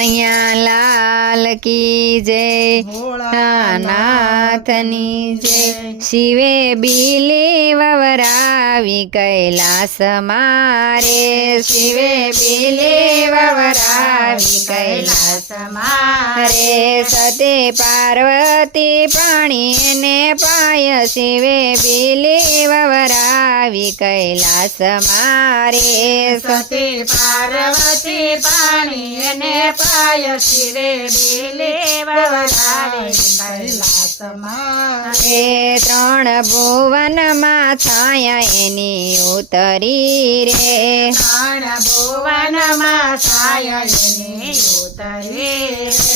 કનૈયા લાલ કી જય નાથની જય. શિવે બીલી વવરાવી કૈલાસ મારે. શિવે બીલી વવરાવી કૈલાસ મારે. સતે પાર્વતી પાણીને પાય શિવે બીલી વવરાવી કૈલાસ મારે. સતે પાર્વતી પાણીને પાય શિવે બેલે વવરાવી કૈલાસ મારે એ ત્રણ ભુવનમાં છાયા એની ઉતરી રે. ત્રણ ભુવનમાં છાયા એની ઉતરી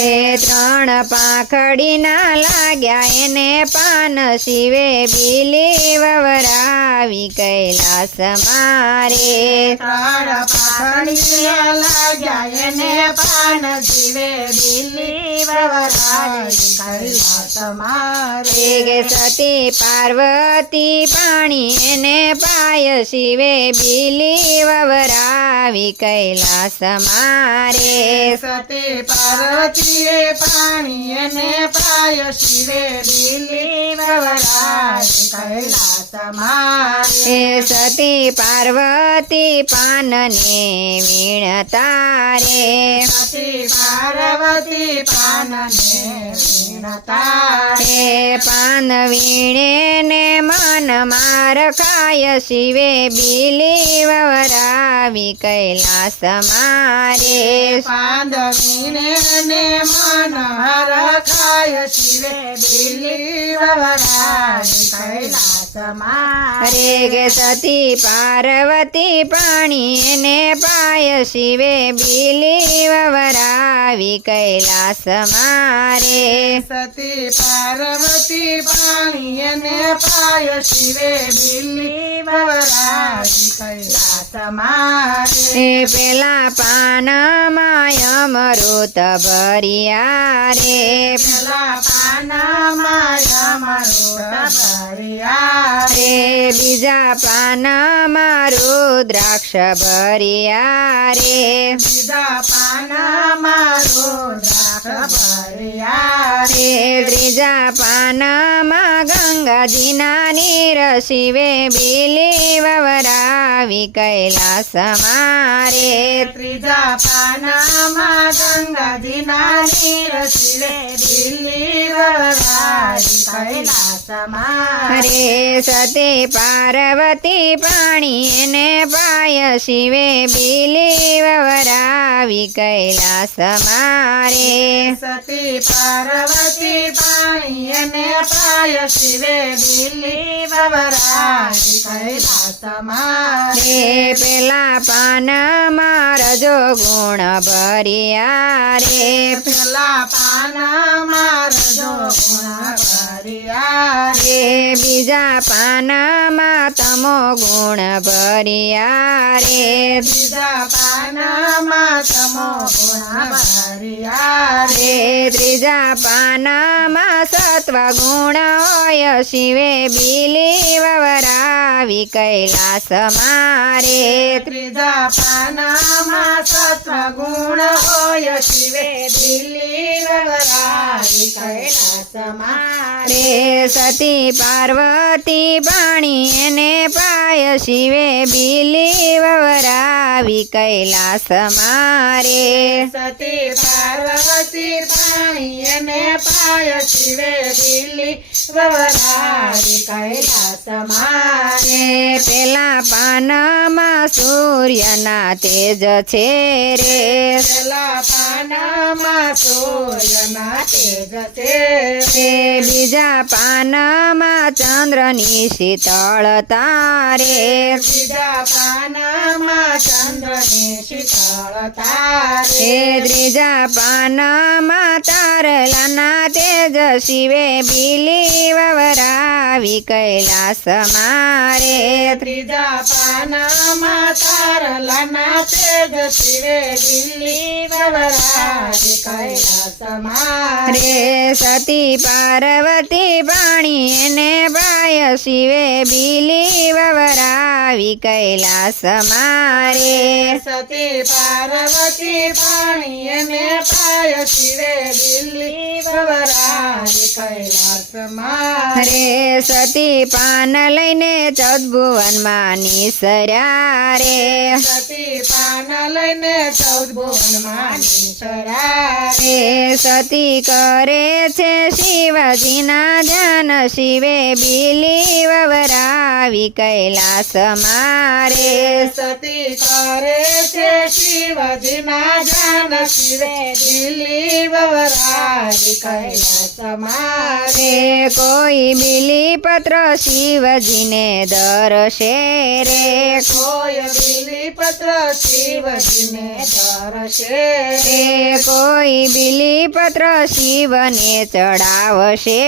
એ ત્રણ પાખડીના લાગ્યા એને પાન શિવે બિલી વવરાવી કૈલાસ મારે. ત્રણ પાખડીએ લાગ્યા એને પાન શિવે બિલી વવરાવી કૈલાસ મારે ગે સતી પાર્વતી પાણી એને પાય શિવે બીલી વવરાવી કૈલાસ મારે. સતી પાર્વતીએ પાણી એને પાય શિવે બિલી વવરાવી કૈલાસ મારે એ સતી પાર્વતી પાનને વીણતા રે. સતી પાર્વતી પાનને વીણતા પાન વીણે ને મન માર ખાય શિવે બીલી વવરાવી કૈલાસ મારે. પાંદવીને ને મન હરખાય શિવે દિલ્હી વવરાવે કૈલાસ મારે રે ગે સતી પાર્વતી પાણી ને પાય શિવે બીલી વવરાવી કૈલાસ મારે. સતી પાર્વતી પાણી એને પાય શિવે કૈલાસ મારે. પેલા પેલા પાનમાં અમૃત ભરિયા રે પેલા પાનામાં અમૃત ભરિયા રે બીજા પાન મારું દ્રાક્ષ ભરિયા રે બીજા પાન મારું ત્રીજા પાનમાં ગંગાજીના નીર શિવે બીલી વવરાવી કૈલાસ મારે ત્રીજા પાનામાં ગંગાજીના નીર શિવે દિલ્હી વવરાવી હરે સતે પાર્વતી પાણી ને પાય શિવે બિલી વવરાવી કૈલાસ મારે સતી પાર્વતી પાણી ને પાય શિવે બિલી વવરાવી કૈલાસ મારે રે પેલા પાન મારજો ગુણ ભર્યા રે. પેલા પાન મારજો ગુણ ભર્યા રે બીજા પાનમાં તમો ગુણ ભર્યા રે. બીજા પાનામાં તમો ગુણ ભર્યા રે. ત્રીજા પાનામાં સત્વ ગુણ હોય શિવે બીલી વવરાવી કૈલાસ મારે. ત્રીજા પાનામાં સત્વ ગુણ હોય શિવે દિલ્હી વવરાવી કૈલાસ મારે. રે પાર્વતી પાણી એને પાય શિવે બીલી વવરાવી કૈલાસ મારે. સતી પાર્વતી પાણી એને પાય શિવે બિલી વવરાવી કૈલાસ મારે. પેલા પાનમાં સૂર્યના તેજ છે રે. પેલા પાનામાં સૂર્યના તેજ છે બીજા બીજા પાનમાં ચંદ્રની શીતળતા રે ત્રીજા પાનામાં ચંદ્રની શીતળતા રે ત્રીજા પાનમાં તારલાના તેજ શિવે બિલી વવરાવી કૈલાસ મારે. ત્રીજા પાનામાં તારલાના તેજ શિવે બિલી વવરાવી કૈલાસ મારે. સતી પાર્વતી પાણી એને પાય શિવે બીલી વવરાવી કૈલાસ મારે. સતી પાર્વતી પાણી ને પાય શિવે દિલ્હી વવરાવી કૈલાસ મારે. સતી પાન લઈને ચૌદ માની નિસર્યા રે સતી પાન લઈને ચૌદ માની નિસરા રે સતી કરે છે શિવજીના ધ્યાન શિવે બીલી વવરાવી કૈલાસ મારે. સતી કરે છે શિવજીના જાન શિવે દિલ્હી વવરાવી કૈલાસ મારે. કોઈ બીલી પત્ર શિવજીને દરશે રે. કોઈ બિલી પત્ર શિવજીને દરશે રે. કોઈ બીલી પત્ર શિવને ચડાવશે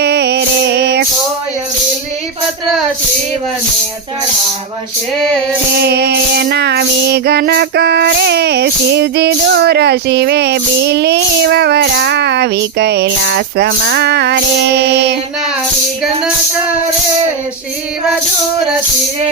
રે. કોઈ બિલી પત્ર શિવને ચડાવશે એના વિઘ્ન કરે શિવજી દૂર શિવે બિલી વવરાવી કૈલાસ મારે. એના વિઘ્ન કરે શિવ દૂર શિવે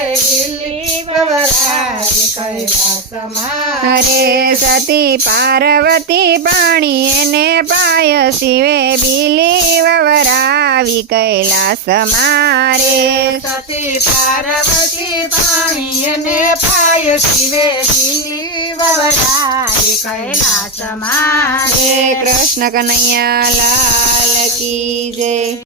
અરે સતી પાર્વતી પાણી એને પાય શિવે બીલી વવરાવી કૈલાસ મારે. સતી પાર્વતી પાણી અને પાય શિવે દિલ્હી કૈલાસ હરે કૃષ્ણ કનૈયા લાલ કી જય.